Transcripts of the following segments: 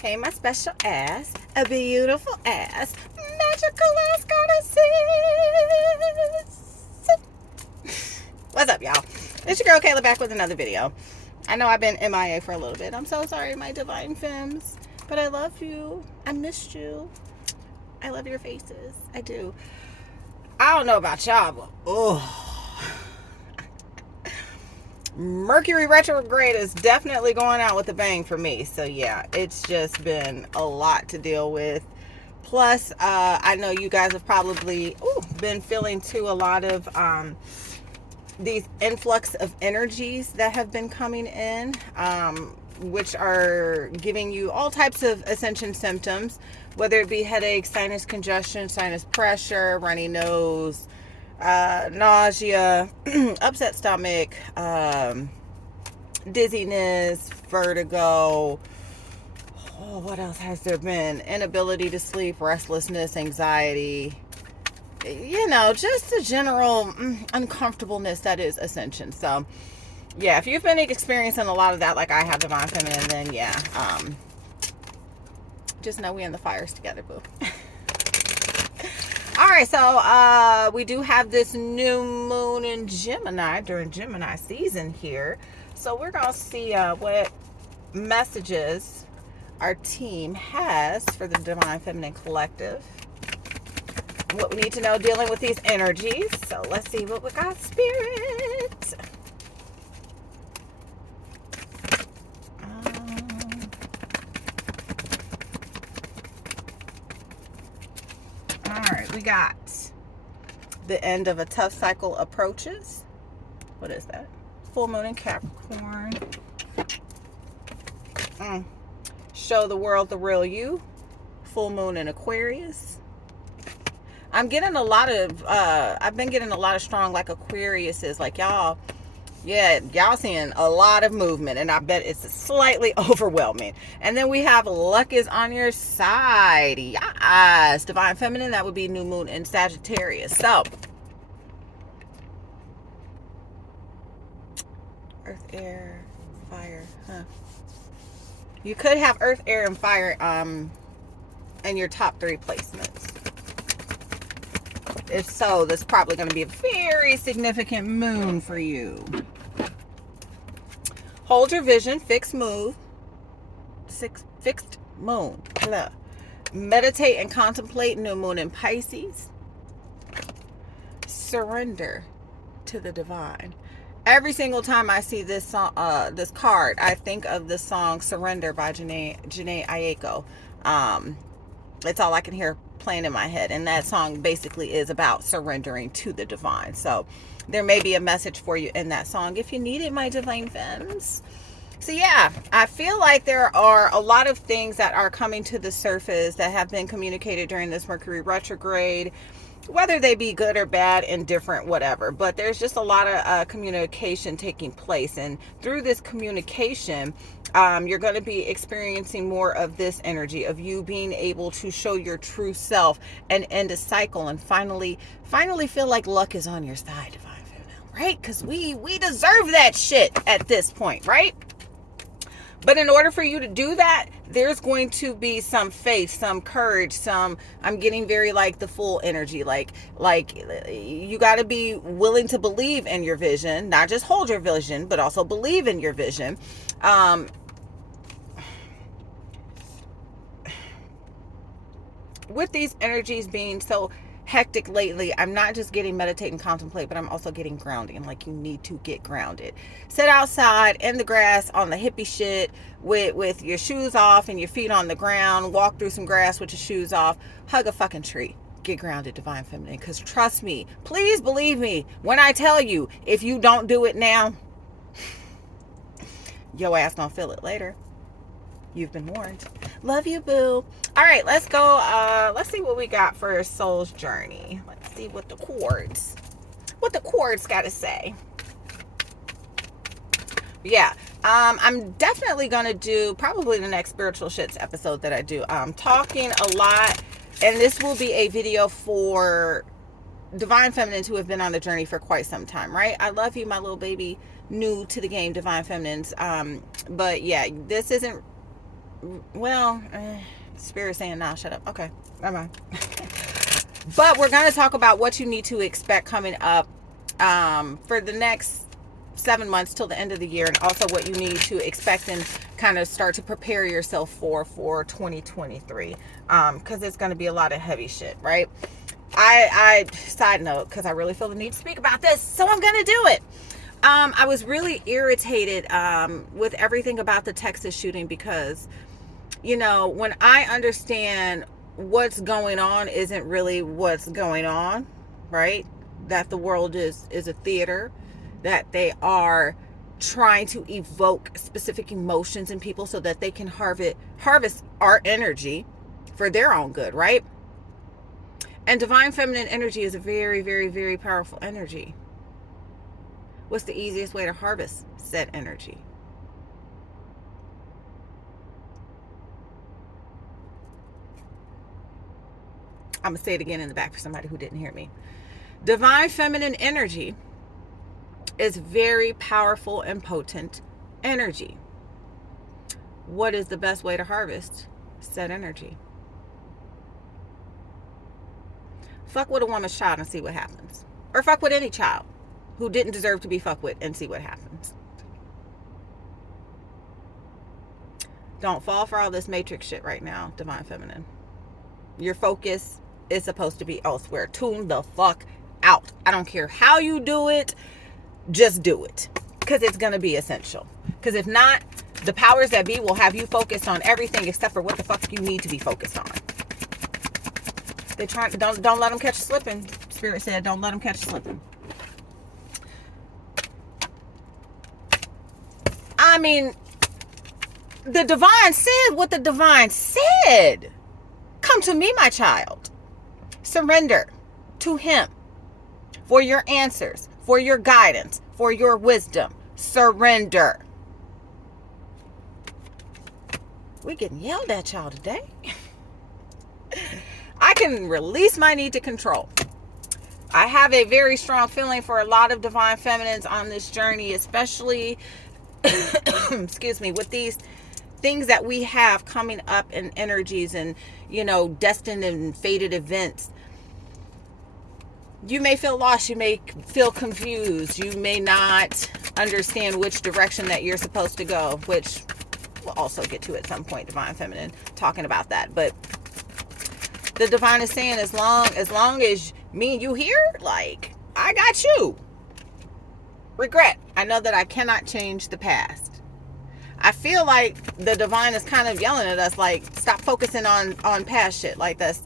Hey, my special ass, a beautiful ass, magical ass goddesses. What's up, y'all? It's your girl Kayla back with another video. I know I've been MIA for a little bit. I'm so sorry, my divine femmes, but I love you. I missed you. I love your faces. I do. I don't know about y'all, but Mercury retrograde is definitely going out with a bang for me. So yeah, it's just been a lot to deal with. Plus, I know you guys have probably been feeling too a lot of these influx of energies that have been coming in, which are giving you all types of ascension symptoms, whether it be headache, sinus congestion, sinus pressure, runny nose, nausea, upset stomach, dizziness, vertigo. Oh, what else has there been? Inability to sleep, restlessness, anxiety. You know, just a general uncomfortableness that is ascension. So, yeah, if you've been experiencing a lot of that, like I have, divine feminine, then yeah, just know we in the fires together, boo. All right, so we do have this new moon in Gemini during Gemini season here. So we're going to see what messages our team has for the Divine Feminine Collective. What we need to know dealing with these energies. So let's see what we got, Spirit. All right, we got the end of a tough cycle approaches. What is that? Full moon in Capricorn. Show the world the real you. Full moon in Aquarius. I'm getting a lot of, I've been getting a lot of strong, like, Aquariuses. Like, y'all seeing a lot of movement, and I bet it's slightly overwhelming. And then we have luck is on your side. Yes, Divine Feminine, that would be new moon in Sagittarius. So, earth, air, fire, you could have earth, air, and fire in your top 3 placements. If so, this is probably going to be a very significant moon for you. Hold your vision, fixed moon. Meditate and contemplate, new moon in Pisces. Surrender to the divine. Every single time I see this song, this card, I think of the song "Surrender" by Janae Aiko. It's all I can hear playing in my head, and that song basically is about surrendering to the divine. So there may be a message for you in that song if you need it, my divine femmes. So yeah, I feel like there are a lot of things that are coming to the surface that have been communicated during this Mercury retrograde, whether they be good or bad, indifferent, whatever. But there's just a lot of communication taking place. And through this communication, you're going to be experiencing more of this energy of you being able to show your true self and end a cycle and finally feel like luck is on your side, Divine Feminine, right? Because we deserve that shit at this point, right? But in order for you to do that, there's going to be some faith, some courage, I'm getting very like the full energy, like you got to be willing to believe in your vision, not just hold your vision, but also believe in your vision. With these energies being so hectic lately, I'm not just getting meditate and contemplate, but I'm also getting grounding. Like, you need to get grounded. Sit outside in the grass on the hippie shit with your shoes off and your feet on the ground. Walk through some grass with your shoes off. Hug a fucking tree. Get grounded, Divine Feminine. Because trust me, please believe me when I tell you, if you don't do it now, your ass gonna feel it later. You've been warned. Love you, boo. All right, let's go. Let's see what we got for Soul's Journey. Let's see what the quartz got to say. Yeah, I'm definitely going to do probably the next Spiritual Shits episode that I do. I'm talking a lot, and this will be a video for Divine Feminines who have been on the journey for quite some time, right? I love you, my little baby, new to the game, Divine Feminines. But yeah, this isn't well, Spirit saying, nah, shut up. Okay, never mind. But we're going to talk about what you need to expect coming up for the next 7 months till the end of the year, and also what you need to expect and kind of start to prepare yourself for 2023, because it's going to be a lot of heavy shit, right? I side note, because I really feel the need to speak about this, so I'm going to do it. I was really irritated with everything about the Texas shooting, because, you know, when I understand what's going on isn't really what's going on, right? That the world is a theater, that they are trying to evoke specific emotions in people so that they can harvest our energy for their own good, right? And divine feminine energy is a very, very, very powerful energy. What's the easiest way to harvest said energy? I'm going to say it again in the back for somebody who didn't hear me. Divine feminine energy is very powerful and potent energy. What is the best way to harvest said energy? Fuck with a woman's child and see what happens. Or fuck with any child who didn't deserve to be fucked with and see what happens. Don't fall for all this matrix shit right now, divine feminine. Your focus is supposed to be elsewhere. Tune the fuck out. I don't care how you do it. Just do it, because it's going to be essential. Because if not, the powers that be will have you focused on everything except for what the fuck you need to be focused on. They try. Don't let them catch you slipping. Spirit said, don't let them catch you slipping. I mean, the divine said what the divine said. Come to me, my child. Surrender to him for your answers, for your guidance, for your wisdom. Surrender. We getting yelled at, y'all, today. I can release my need to control. I have a very strong feeling for a lot of divine feminines on this journey, especially, excuse me, with these things that we have coming up in energies and, you know, destined and fated events. You may feel lost. You may feel confused. You may not understand which direction that you're supposed to go, which we'll also get to at some point, divine feminine, talking about that. But the divine is saying, as long as me and you here, like, I got you. Regret. I know that I cannot change the past. I feel like the divine is kind of yelling at us, like, stop focusing on past shit like this.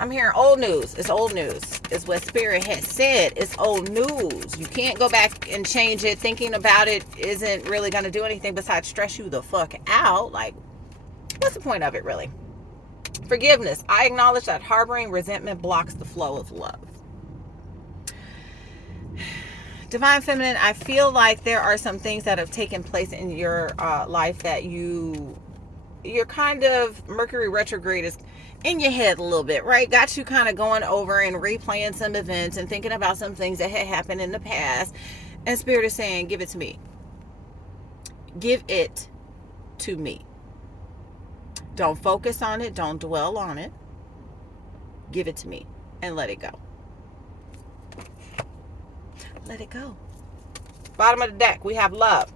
I'm hearing old news. It's old news. It's what Spirit has said. It's old news. You can't go back and change it. Thinking about it isn't really going to do anything besides stress you the fuck out. Like, what's the point of it, really? Forgiveness. I acknowledge that harboring resentment blocks the flow of love. Divine feminine, I feel like there are some things that have taken place in your life that you're kind of, Mercury retrograde is in your head a little bit, right? Got you kind of going over and replaying some events and thinking about some things that had happened in the past. And Spirit is saying, give it to me. Give it to me. Don't focus on it. Don't dwell on it. Give it to me and let it go. Let it go. Bottom of the deck, we have love.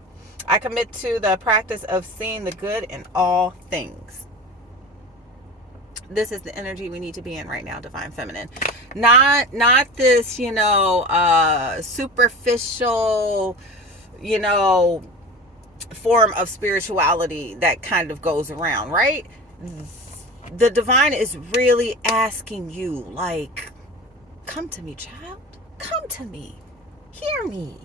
I commit to the practice of seeing the good in all things. This is the energy we need to be in right now, divine feminine. Not this, superficial, form of spirituality that kind of goes around, right? The divine is really asking you, like, come to me, child. Come to me. Hear me.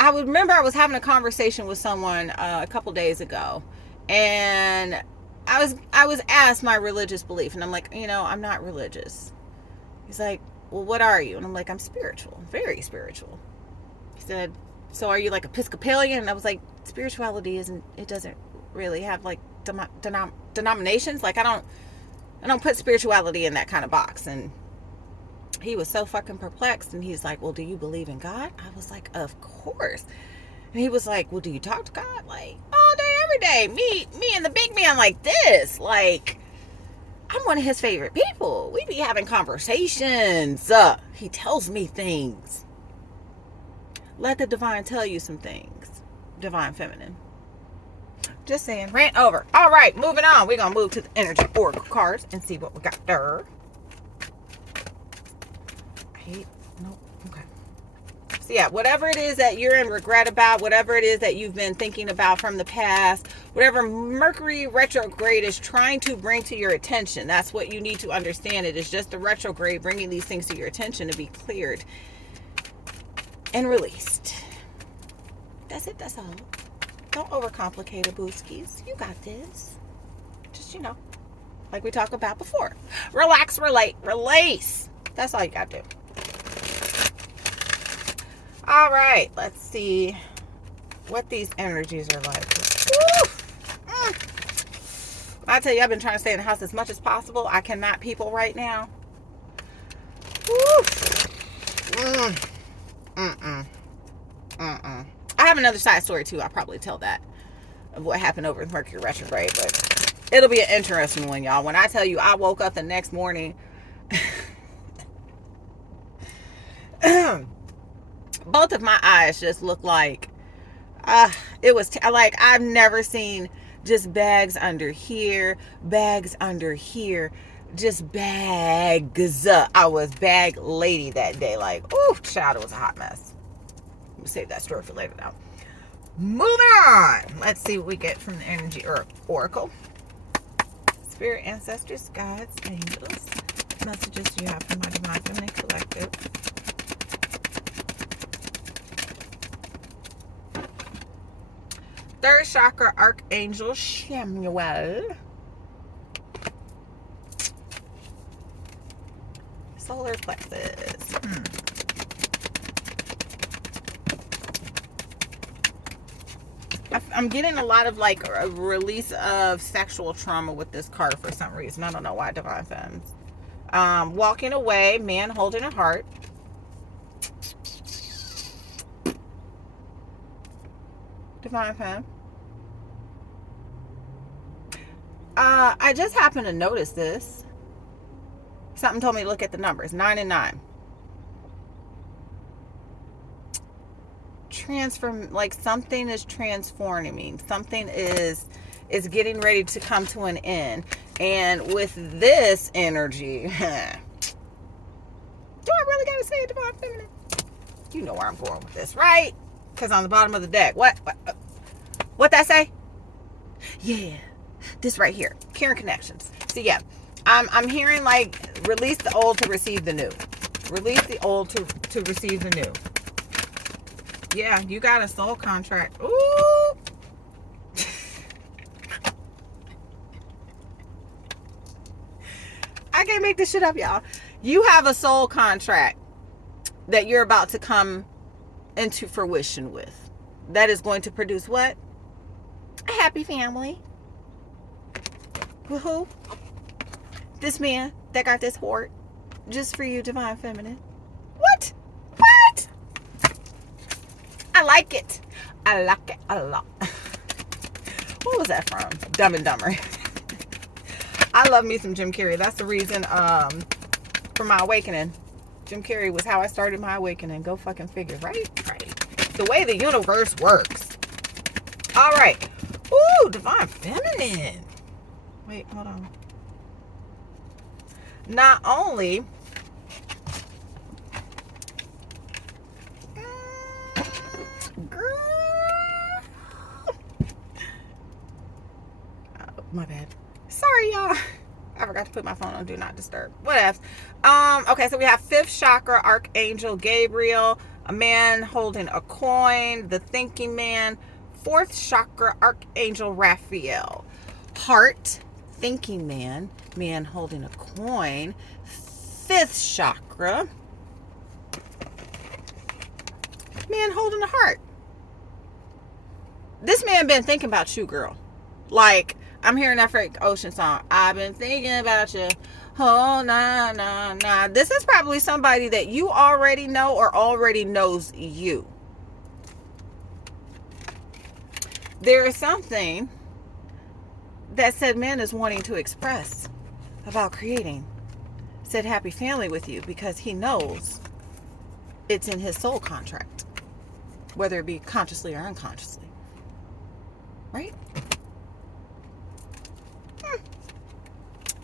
I would remember I was having a conversation with someone a couple days ago, and I was asked my religious belief, and I'm like, I'm not religious. He's like, well, what are you? And I'm like, I'm spiritual, very spiritual. He said, so are you like Episcopalian? And I was like, spirituality doesn't really have like denominations. Like I don't put spirituality in that kind of box. And he was so fucking perplexed, and he's like, well, do you believe in God? I was like, of course. And he was like, well, do you talk to God? Like, all day, every every day. Me and the big man like this. Like, I'm one of his favorite people. We be having conversations. He tells me things. Let the divine tell you some things. Divine feminine. Just saying. Rant over. All right, moving on. We're going to move to the energy oracle cards and see what we got there. Nope. Okay. So yeah, whatever it is that you're in regret about, whatever it is that you've been thinking about from the past, whatever Mercury retrograde is trying to bring to your attention, that's what you need to understand. It is just the retrograde bringing these things to your attention to be cleared and released. That's it. That's all. Don't overcomplicate it, booskies. You got this. Just, like we talked about before. Relax, relate, release. That's all you got to do. All right, let's see what these energies are like. I tell you, I've been trying to stay in the house as much as possible. I cannot people right now. I have another side story too. I'll probably tell that of what happened over in Mercury retrograde, but it'll be an interesting one, y'all. When I tell you, I woke up the next morning. Both of my eyes just looked like it was like I've never seen just bags under here, just bags. I was bag lady that day. Like, ooh, child, it was a hot mess. We'll save that story for later now. Moving on. Let's see what we get from the energy oracle. Spirit, ancestors, gods, angels. Messages you have from my divine feminine collective. Third chakra archangel Shamuel. Solar plexus. I'm getting a lot of like a release of sexual trauma with this card for some reason. I don't know why, divine femmes. Walking away, man holding a heart. Divine femme. I just happened to notice this. Something told me to look at the numbers. 9 and 9. Transform, like something is transforming. Something is getting ready to come to an end. And with this energy, do I really gotta say it, divine feminine? You know where I'm going with this, right? Because on the bottom of the deck, what that say? Yeah, this right here, Karen connections. So yeah, I'm hearing like release the old to receive the new. Release the old to receive the new. Yeah, you got a soul contract. Ooh. I can't make this shit up, y'all. You have a soul contract that you're about to come into fruition with. That is going to produce what? A happy family. Woohoo. This man that got this wart just for you, divine feminine. What? I like it. I like it a lot. What was that from? Dumb and Dumber. I love me some Jim Carrey. That's the reason for my awakening. Jim Carrey was how I started my awakening. Go fucking figure, right? The way the universe works. All right. Ooh, divine feminine. Wait, hold on. Not only my bad. Sorry, y'all. I forgot to put my phone on Do Not Disturb. What else? Okay, so we have 5th chakra Archangel Gabriel, a man holding a coin, the thinking man. 4th chakra Archangel Raphael, heart, thinking man, man holding a coin. 5th chakra, man holding a heart. This man been thinking about you, girl. Like, I'm hearing that Frank Ocean song. I've been thinking about you. Oh, nah. This is probably somebody that you already know or already knows you. There is something that said man is wanting to express about creating said happy family with you, because he knows it's in his soul contract, whether it be consciously or unconsciously. Right?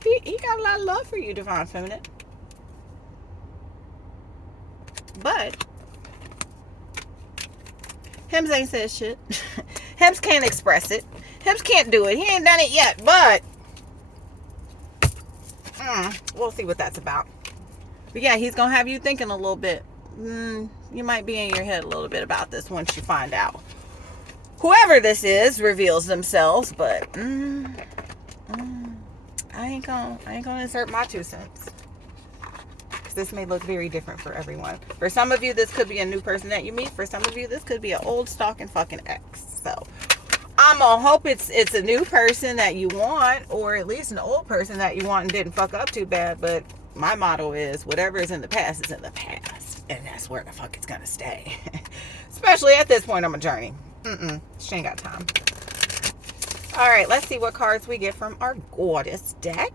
He got a lot of love for you, Divine Feminine. But Hems ain't said shit. Hems can't express it. Hems can't do it. He ain't done it yet, but we'll see what that's about. But yeah, he's gonna have you thinking a little bit. You might be in your head a little bit about this once you find out whoever this is reveals themselves. But I ain't gonna insert my 2 cents. This may look very different for everyone. For some of you, this could be a new person that you meet. For some of you, this could be an old stalking fucking ex. So I'm gonna hope it's a new person that you want, or at least an old person that you want and didn't fuck up too bad. But my motto is whatever is in the past is in the past, and that's where the fuck it's gonna stay. Especially at this point on my journey. She ain't got time. All right, let's see what cards we get from our Goddess deck.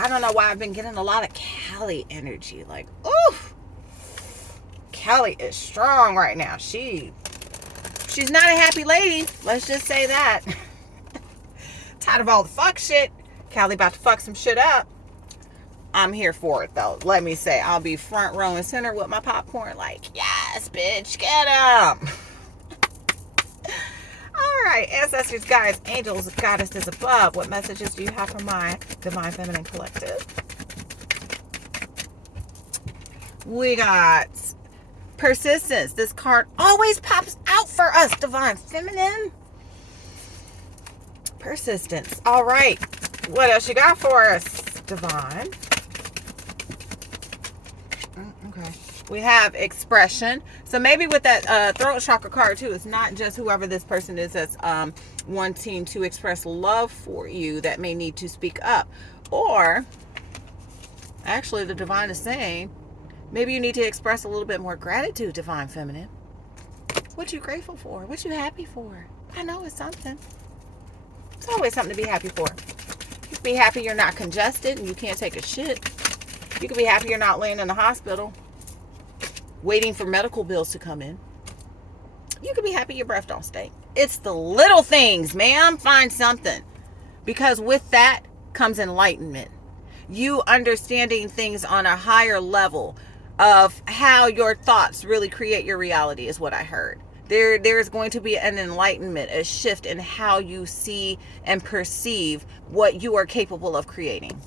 I don't know why I've been getting a lot of Callie energy. Like, oof. Callie is strong right now. She's not a happy lady. Let's just say that. Tired of all the fuck shit. Callie about to fuck some shit up. I'm here for it, though. Let me say, I'll be front row and center with my popcorn like, yes, bitch, get him. All right, ancestors, guides, angels, goddesses above. What messages do you have for my Divine Feminine Collective? We got persistence. This card always pops out for us, Divine Feminine. Persistence. All right. What else you got for us, Divine? Okay. We have expression. So maybe with that throat chakra card too, it's not just whoever this person is that's wanting to express love for you that may need to speak up. Or actually the divine is saying maybe you need to express a little bit more gratitude, Divine Feminine. What you grateful for? What you happy for? I know it's something. It's always something to be happy for. You can be happy you're not congested and you can't take a shit. You can be happy you're not laying in the hospital waiting for medical bills to come in. You can be happy your breath don't stink. It's the little things, ma'am. Find something. Because with that comes enlightenment. You understanding things on a higher level of how your thoughts really create your reality is what I heard. There's going to be an enlightenment, a shift in how you see and perceive what you are capable of creating.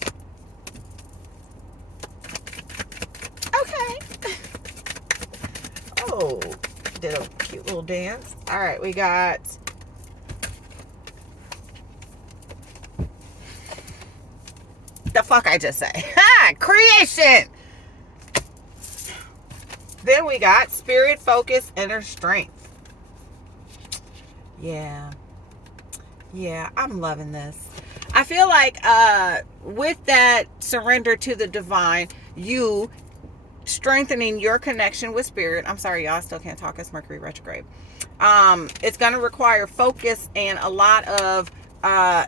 Okay. Oh, did a cute little dance. All right, we got the fuck I just say. Ha! Creation. Then we got spirit, focus, inner strength. Yeah, I'm loving this. I feel like with that surrender to the divine, you strengthening your connection with spirit. I'm sorry, y'all, I still can't talk. It's Mercury retrograde. It's going to require focus and a lot of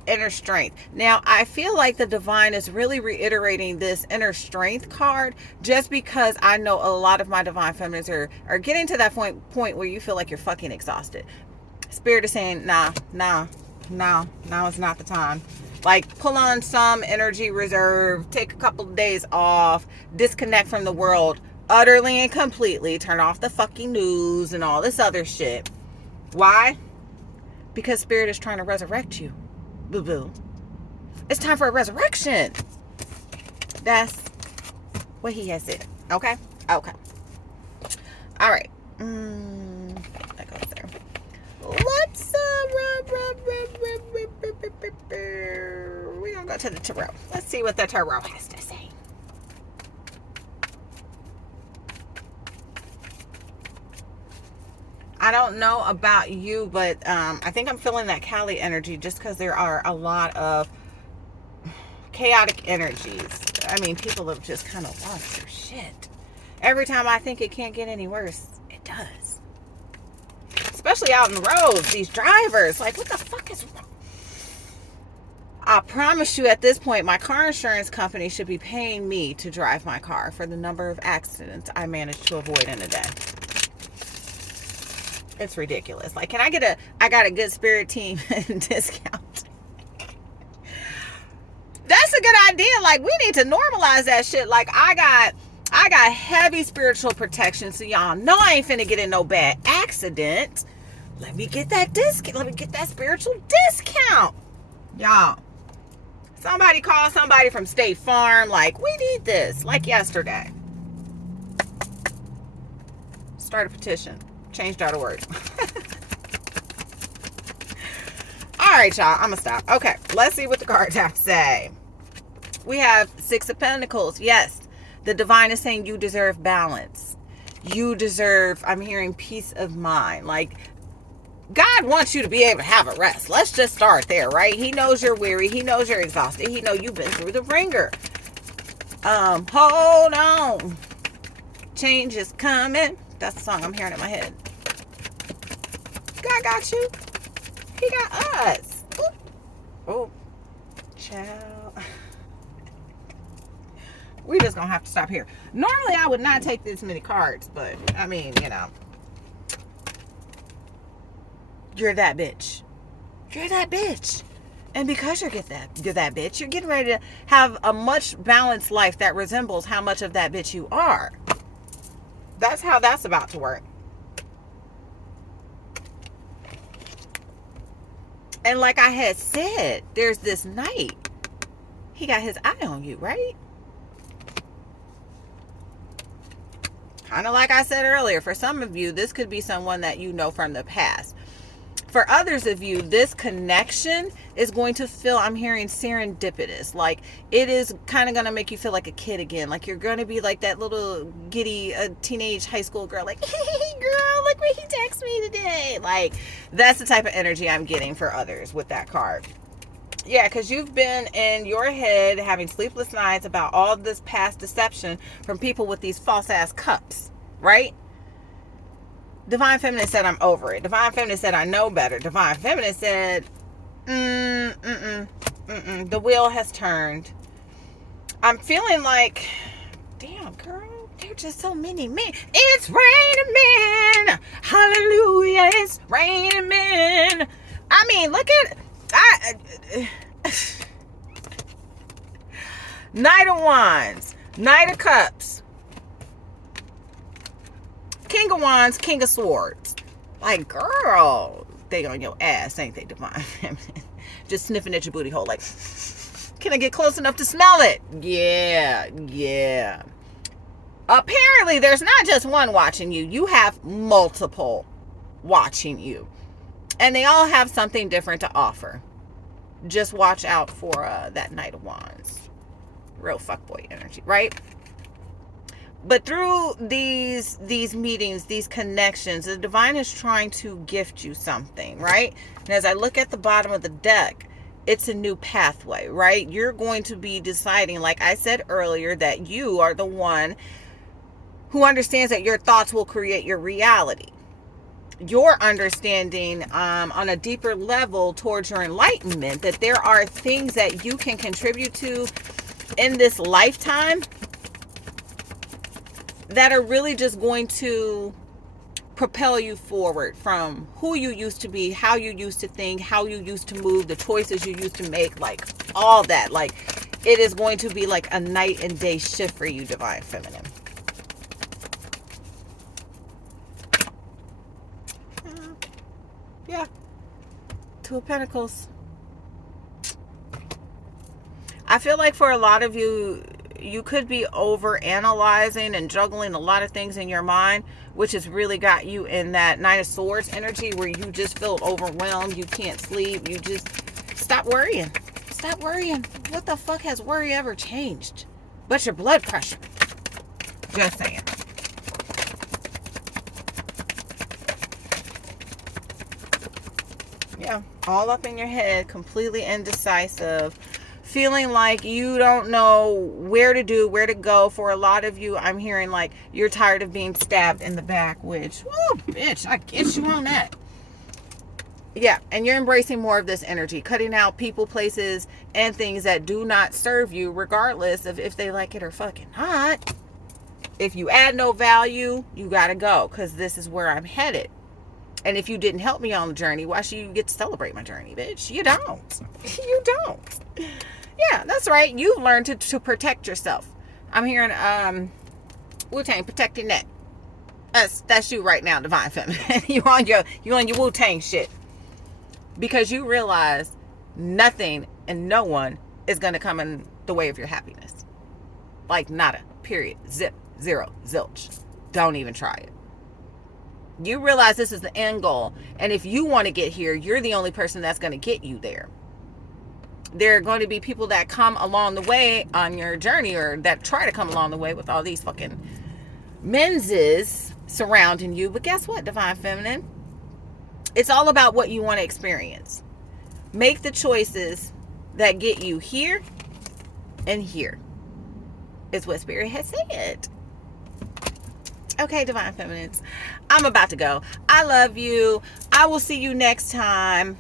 inner strength. Now, I feel like the divine is really reiterating this inner strength card just because I know a lot of my divine feminines are getting to that point where you feel like you're fucking exhausted. Spirit is saying, nah, now is not the time. Like, pull on some energy reserve, take a couple of days off, disconnect from the world utterly and completely, turn off the fucking news and all this other shit. Why? Because Spirit is trying to resurrect you. Boo-boo. It's time for a resurrection. That's what he has said. Okay? Okay. All right. That goes there. Let's we're gonna go to the tarot. Let's see what the tarot has to say. I don't know about you, but I think I'm feeling that Kali energy just because there are a lot of chaotic energies. I mean, people have just kind of lost their shit. Every time I think it can't get any worse, it does. especially out in the roads, these drivers, like, what the fuck is wrong? I promise you at this point, my car insurance company should be paying me to drive my car for the number of accidents I managed to avoid in a day. It's ridiculous. Like, can I got a good spirit team discount? That's a good idea. Like, we need to normalize that shit. Like, I got heavy spiritual protection, so y'all know I ain't finna get in no bad accident. Let me get that discount. Let me get that spiritual discount. Y'all, somebody call somebody from State Farm. Like, we need this. Like yesterday. Start a petition. Change.org. All right, y'all. I'm going to stop. Okay. Let's see what the cards have to say. We have Six of Pentacles. Yes. The divine is saying you deserve balance. You deserve, I'm hearing, peace of mind. Like, God wants you to be able to have a rest. Let's just start there, right? He knows you're weary. He knows you're exhausted. He knows you've been through the ringer. Hold on. Change is coming. That's the song I'm hearing in my head. God got you. He got us. Oh, child. We just gonna have to stop here. Normally, I would not take this many cards, but I mean, you know, you're that bitch. You're that bitch. And because you're that bitch, you're getting ready to have a much balanced life that resembles how much of that bitch you are. That's how that's about to work. And like I had said, there's this knight. He got his eye on you, right? Kind of like I said earlier, for some of you, this could be someone that you know from the past. For others of you, this connection is going to feel, I'm hearing, serendipitous. Like, it is kind of going to make you feel like a kid again. Like, you're going to be like that little giddy teenage high school girl. Like, hey, girl, look what he texted me today. Like, that's the type of energy I'm getting for others with that card. Yeah, because you've been in your head having sleepless nights about all this past deception from people with these false-ass cups, right? Divine Feminine said, I'm over it. Divine Feminine said, I know better. Divine Feminine said, the wheel has turned. I'm feeling like, damn, girl, there are just so many men. It's raining men. Hallelujah, it's raining men. I mean, look at, Knight of Wands, Knight of Cups, King of Wands, King of Swords. Like, girl, they on your ass, ain't they, Divine Feminine? Just sniffing at your booty hole like, can I get close enough to smell it? Yeah. Apparently, there's not just one watching you. You have multiple watching you. And they all have something different to offer. Just watch out for that Knight of Wands. Real fuckboy energy, right? But through these meetings, these connections, the divine is trying to gift you something, right? And as I look at the bottom of the deck, it's a new pathway, right? You're going to be deciding, like I said earlier, that you are the one who understands that your thoughts will create your reality. Your understanding on a deeper level towards your enlightenment, that there are things that you can contribute to in this lifetime that are really just going to propel you forward from who you used to be, how you used to think, how you used to move, the choices you used to make, like all that. Like, it is going to be like a night and day shift for you, Divine Feminine. Yeah. Two of Pentacles. I feel like for a lot of you, you could be over analyzing and juggling a lot of things in your mind, which has really got you in that Nine of Swords energy where you just feel overwhelmed. You can't sleep. You just stop worrying. Stop worrying. What the fuck has worry ever changed? But your blood pressure. Just saying. Yeah, all up in your head, completely indecisive. Feeling like you don't know where to do, where to go. For a lot of you, I'm hearing like you're tired of being stabbed in the back, which, whoo, bitch, I get you on that. Yeah, and you're embracing more of this energy, cutting out people, places, and things that do not serve you, regardless of if they like it or fucking not. If you add no value, you gotta go, because this is where I'm headed. And if you didn't help me on the journey, why should you get to celebrate my journey, bitch? You don't. You don't. Yeah, that's right. You've learned to protect yourself. I'm hearing Wu-Tang, protect your neck. That's you right now, Divine Feminine. you on your Wu-Tang shit. Because you realize nothing and no one is gonna come in the way of your happiness. Like nada. Period. Zip. Zero. Zilch. Don't even try it. You realize this is the end goal. And if you want to get here, you're the only person that's going to get you there. There are going to be people that come along the way on your journey, or that try to come along the way with all these fucking menses surrounding you. But guess what, Divine Feminine? It's all about what you want to experience. Make the choices that get you here and here, is what Spirit has said. Okay, Divine Feminines, I'm about to go. I love you. I will see you next time.